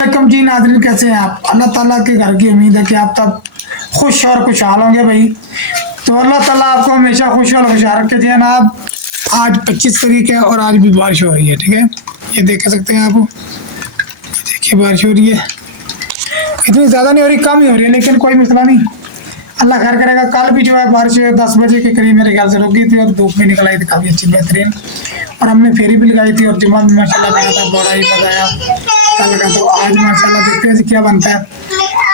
वालेकुम जी नाज़रीन, कैसे हैं आप। अल्लाह ताला के घर की उम्मीद है कि आप तब खुश और खुशहाल होंगे भाई। तो अल्लाह ताला आपको हमेशा खुश और खुशहाल रखे। थे ना आप। आज 25 तारीख है और आज भी बारिश हो रही है, ठीक है। ये देख सकते हैं आप, देखिए बारिश हो रही है। इतनी ज़्यादा नहीं हो रही, कम ही हो रही है, लेकिन कोई मसला नहीं, अल्लाह खैर करेगा। कल भी जो है बारिश 10 बजे के करीब मेरे ख्याल से रुक गई थी और धूप भी निकल आई थी काफ़ी अच्छी बेहतरीन। और हमने फेरी भी लगाई थी और जुम्मा भी माशाल्लाह करा था, बड़ा ही मज़ा आया कल का। तो आज माशाल्लाह देखते हैं क्या बनता है।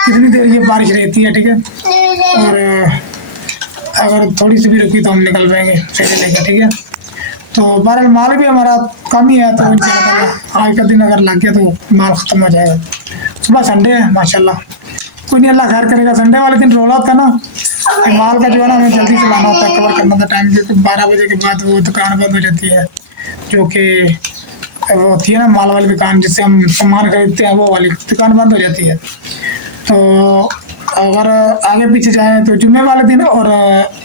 कितनी देर ये बारिश रहती है, ठीक है। और अगर थोड़ी सी भी रुकी तो हम निकल पाएंगे फेरी लेकर, ठीक है। तो बहरहाल माल भी हमारा कम ही है, तो इंशाल्लाह आज का दिन अगर लग गया तो माल ख़त्म हो जाएगा। सुबह संडे है माशाल्लाह, कोई नहीं, अल्लाह खैर करेगा। संडे वाले दिन रोला होता है ना, माल का जो है ना हमें जल्दी चलाना होता है, कवर करना होता है टाइम, क्योंकि 12 बजे के बाद वो दुकान बंद हो जाती है, जो कि वो होती है ना माल वाली दुकान, जिससे हम सामान खरीदते हैं, वो वाली दुकान बंद हो जाती है। तो अगर आगे पीछे जाएँ तो जुम्मे वाले दिन और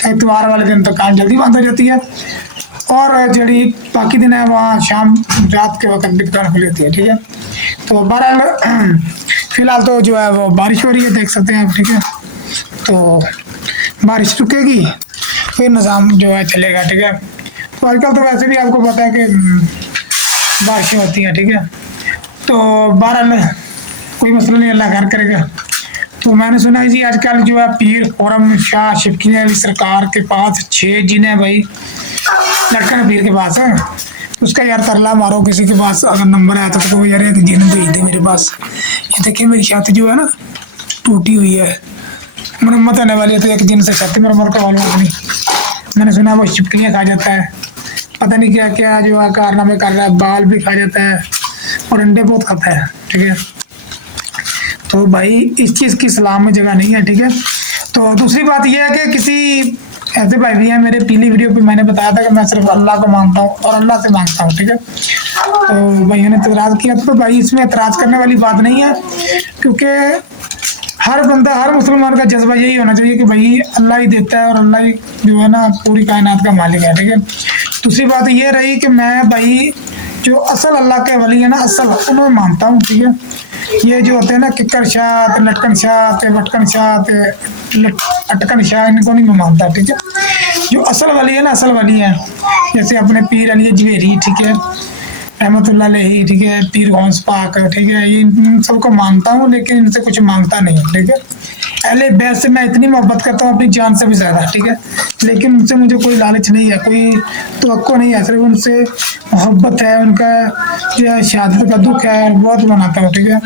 इतवार वाले दिन दुकान जल्दी बंद हो जाती है, और जड़ी बाकी दिन है वहाँ शाम रात के वक्त भी दुकान खुली होती है, ठीक है। तो बहरहाल फिलहाल तो जो है वो बारिश हो रही है, देख सकते हैं आप, ठीक है। तो बारिश रुकेगी फिर निज़ाम जो है चलेगा, ठीक है। तो आजकल तो वैसे भी आपको पता है कि बारिशें होती हैं, ठीक है। तो बहरहाल कोई मसला नहीं, अल्लाह खैर करेगा। तो मैंने सुना है जी आजकल जो है पीर खुर्रम शाह शिबकी अली सरकार के पास 6 जिन्हें भाई लटकन पीर के पास है। उसका यार तरला मारो किसी के पास अगर नंबर आया तो यार एक जिन भेज दे मेरे पास। ये देखिए मेरी छत जो है ना टूटी हुई है, मरम्मत आने वाली है, तो एक दिन से छत मरम्मत करवा लूँ अपनी। मैंने सुना वो छिपकलियाँ खा जाता है, पता नहीं क्या क्या जो है कारनामे कर रहा है, बाल भी खा जाता है और अंडे बहुत खाता है, ठीक है। तो भाई इस चीज़ की इस्लाम में जगह नहीं है, ठीक है। तो दूसरी बात यह है कि किसी ऐसे भाई भी हैं, मेरे पीली वीडियो पे मैंने बताया था कि मैं सिर्फ अल्लाह को मांगता हूँ और अल्लाह से मांगता हूँ, ठीक है। तो भाइयों ने एतराज़ किया, तो भाई इसमें एतराज़ करने वाली बात नहीं है, क्योंकि हर बंदा, हर मुसलमान का जज्बा यही होना चाहिए कि भाई अल्लाह ही देता है और अल्लाह ही जो है ना पूरी कायनात का मालिक है, ठीक है। दूसरी बात ये रही कि मैं भाई जो असल अल्लाह के वली है ना, असल उन्हें मानता हूँ, ठीक है। ये जो होते हैं ना किक्कर शाह, लटकन शाह, वटकन शाह, अटकन शाह, इनको नहीं मैं मानता, ठीक है। जो असल वाली है ना, असल वाली है, जैसे अपने पीर अली जवेरी, ठीक है, रहमतुल्लाह अलैहि, ठीक है, पीर गौस पाक, ठीक है, ये इन सबको मानता हूँ, लेकिन इनसे कुछ मांगता नहीं, ठीक है। अहले बैत से मैं इतनी मोहब्बत करता हूँ अपनी जान से भी ज़्यादा, ठीक है, लेकिन उनसे मुझे कोई लालच नहीं है, कोई तवक्को नहीं है, सिर्फ उनसे मोहब्बत है, उनका जो है शहादत का दुख है, बहुत मनाता हूँ, ठीक है।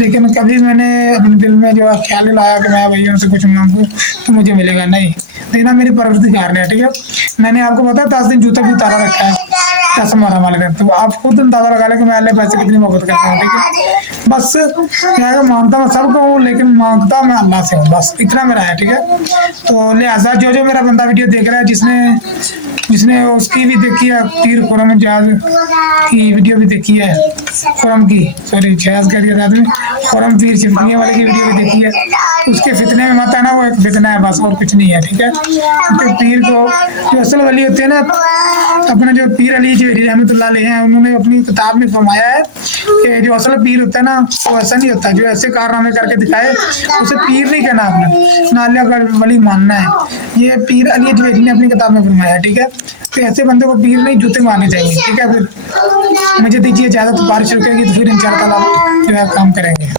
लेकिन कभी मैंने अपने दिल में जो है ख्याल लाया कि मैं भैया उनसे कुछ मांगूँ तो मुझे मिलेगा नहीं, देना मेरी परवरदिगार ने, ठीक है। मैंने आपको बताया 10 दिन जूता भी उतारा रखा है, कसम मारा वाले दिन, तो आप खुद अंदाजा लगा लें कि मैं अल्लाह पैसे कितनी मोहब्बत करता हूँ, ठीक है। बस मैं मानता हूँ सबको हूँ, लेकिन मांगता मैं अल्लाह से हूँ, बस इतना मेरा है, ठीक है। तो लिहाजा जो मेरा बंदा वीडियो देख रहा है, जिसने उसकी भी देखी है, पीर खुर्रम जहाज की वीडियो भी देखी है, खुर्रम की, सॉरी जहाज कह दिया आदमी, खुर्रम पीर छिपकलियाँ वाले की वीडियो भी देखी है, उसके फितने में मत आना, वो एक फितना है बस, और कुछ नहीं है, ठीक है। तो पीर को जो असल वली होते हैं ना, अपने जो पीर अली जवेरी रहमतुल्लाह अलैहि हैं, उन्होंने अपनी किताब में फरमाया है कि जो असल पीर होता है ना वो ऐसा नहीं होता, जो ऐसे कारनामे करके दिखाए उसे पीर नहीं कहना आपने, ना अल्लाह का वली मानना है। ये पीर अली जवेरी ने अपनी किताब में फरमाया है, ठीक है। तो ऐसे बंदे को पीर नहीं जूते मारने चाहिए, ठीक है। फिर मुझे दीजिए इजाज़त, बारिश रुकेगी तो फिर इंशाअल्लाह जो है काम करेंगे।